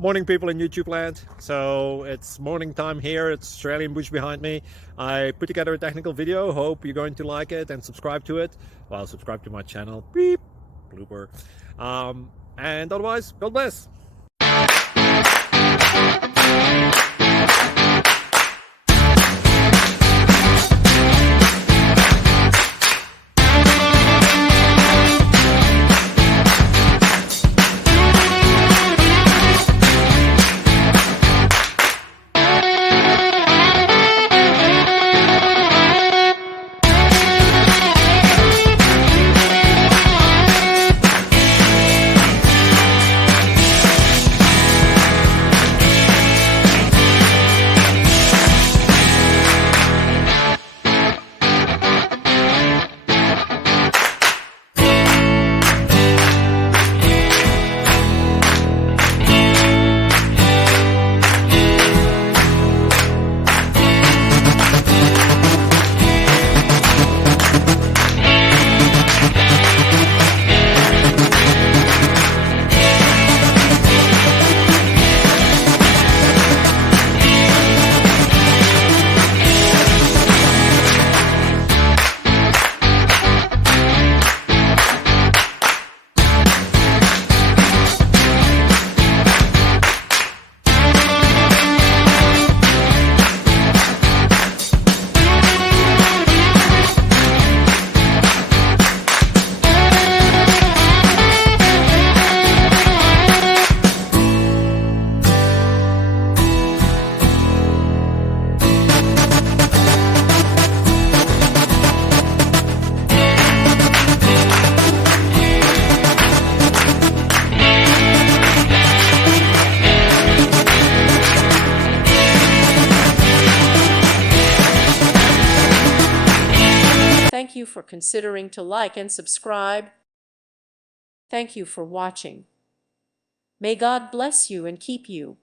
Morning, people in YouTube land. So it's morning time here. It's Australian bush behind me. I put together a technical video. Hope you're going to like it and subscribe to it. Well, subscribe to my channel. Beep, blooper. And otherwise, God bless. Thank you for considering to like and subscribe. Thank you for watching. May God bless you and keep you.